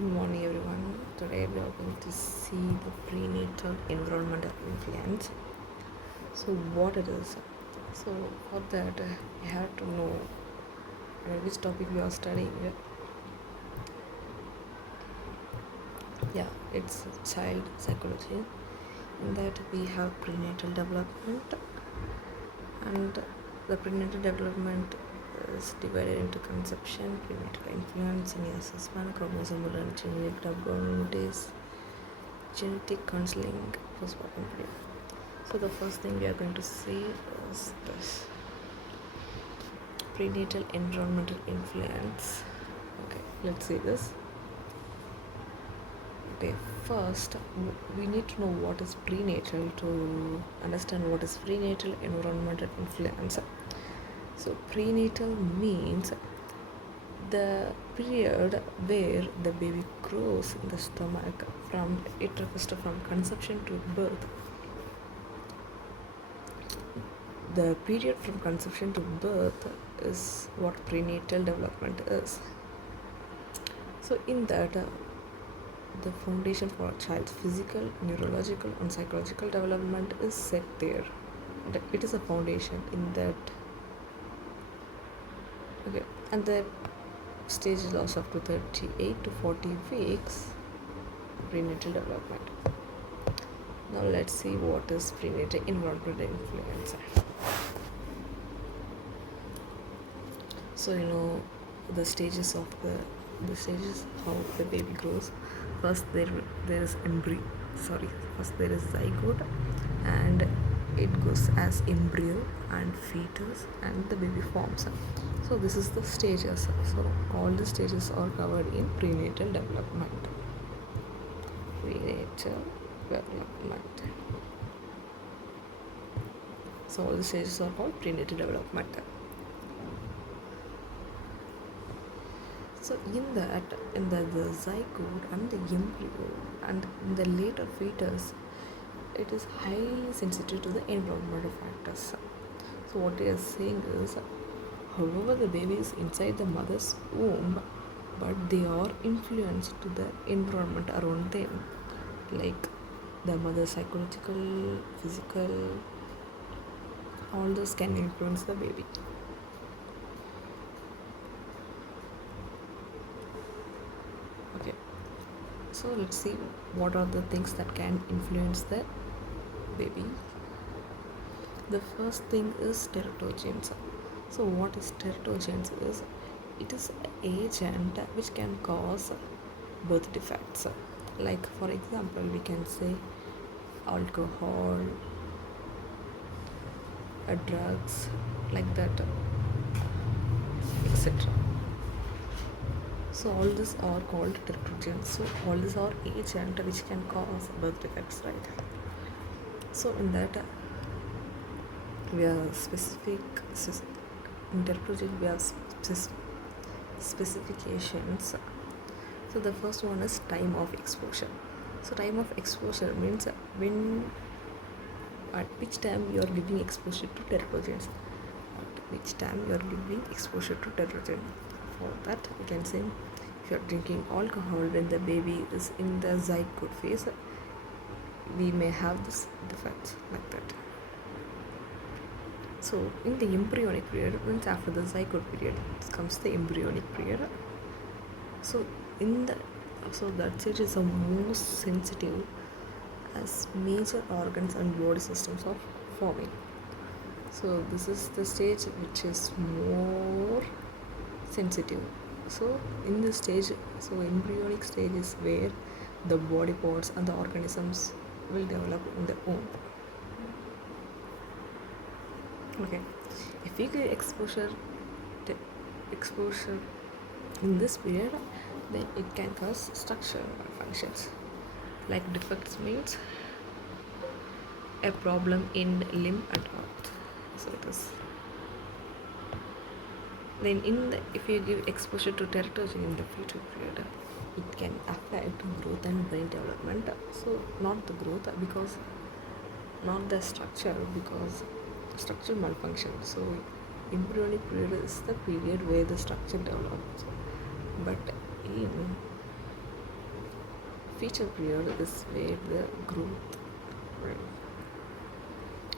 Good morning, everyone. Today we are going to see the prenatal environmental influence. So, what it is. So, for that, you have to know which topic we are studying. Yeah, it's child psychology. In that, we have prenatal development, and the prenatal development is divided into conception, prenatal influence, assessment, chromosomal and genetic abnormalities, genetic counseling, postpartum period. So the first thing we are going to see is this prenatal environmental influence. Okay, let's see this. Okay, first we need to know what is prenatal to understand what is prenatal environmental influence. So prenatal means the period where the baby grows in the stomach from conception to birth. The period from conception to birth is what prenatal development is. So in that, the foundation for a child's physical, neurological and psychological development is set there. It is a foundation in that. Okay, and the stage loss up to 38 to 40 weeks prenatal development. Now let's see what is prenatal environmental influence. So the stages of the stages how the baby grows. First there is embryo. First there is zygote, and it goes as embryo and fetus, and the baby forms. So this is the stages. So all the stages are covered in prenatal development. Prenatal development. So all the stages are called prenatal development. So in the zygote and the embryo and in the later fetus, it is highly sensitive to the environmental factors. So what they are saying is, however, the baby is inside the mother's womb, but they are influenced to the environment around them, like the mother's psychological, physical, all those can influence the baby. Okay, so let's see what are the things that can influence the baby. The first thing is teratogens. So what is teratogens is, it is an agent which can cause birth defects. Like for example, we can say alcohol, drugs, like that, etc. So all these are called teratogens. So all these are agents which can cause birth defects, right? So in that, we have in teratogen we have specifications. So the first one is time of exposure. So time of exposure means at which time you are giving exposure to teratogens. At which time you are giving exposure to teratogen. For that, we can say if you are drinking alcohol when the baby is in the zygote phase, we may have this defect like that. So in the embryonic period, means after the zygote period comes the embryonic period. So that stage is the most sensitive as major organs and body systems are forming. So this is the stage which is more sensitive. So in this stage, embryonic stage is where the body parts and the organisms will develop in the womb. Okay, if we get exposure in this period, then it can cause structural malfunctions. Like defects means a problem in limb and heart. So it is. Then if you give exposure to teratogen in the fetal period, it can affect growth and brain development. So not the growth because not the structure, because structure malfunction. So embryonic period is the period where the structure develops. But in feature period is where the growth. Right.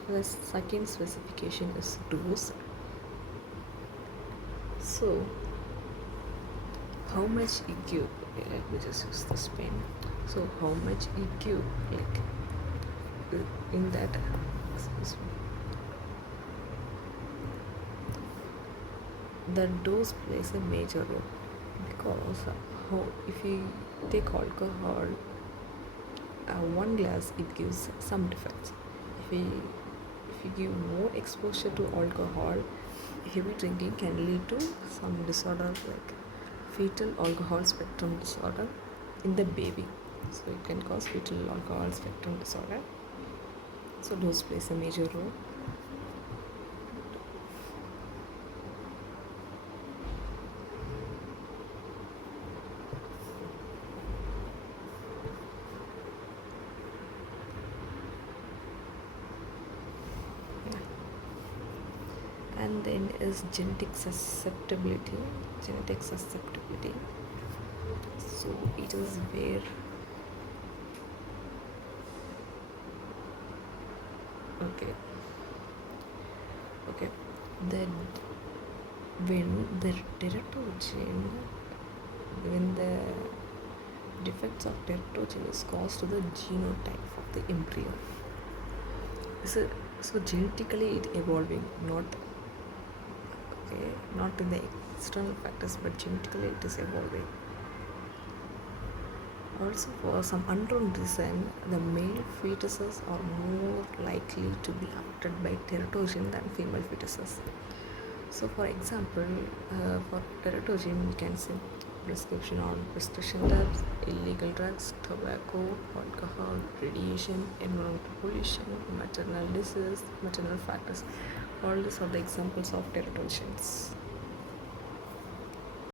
The second specification is dose. So, how much EQ? Okay, let me just use this pen. So, how much EQ, like in that, excuse me, the dose plays a major role because how if you take alcohol, one glass it gives some defects. If we if you give more exposure to alcohol, heavy drinking can lead to some disorder like fetal alcohol spectrum disorder in the baby. So it can cause fetal alcohol spectrum disorder. So dose plays a major role. And then is genetic susceptibility. Genetic susceptibility. So it is where okay okay then when the teratogen when the defects of teratogen is caused to the genotype of the embryo. So genetically it evolving, not in the external factors, but genetically it is evolving. Also, for some unknown reason, the male fetuses are more likely to be affected by teratogen than female fetuses. So, for example, for teratogen, we can say prescription on prescription drugs, illegal drugs, tobacco, alcohol, radiation, environmental pollution, maternal disease, maternal factors. All these are the examples of teratogens.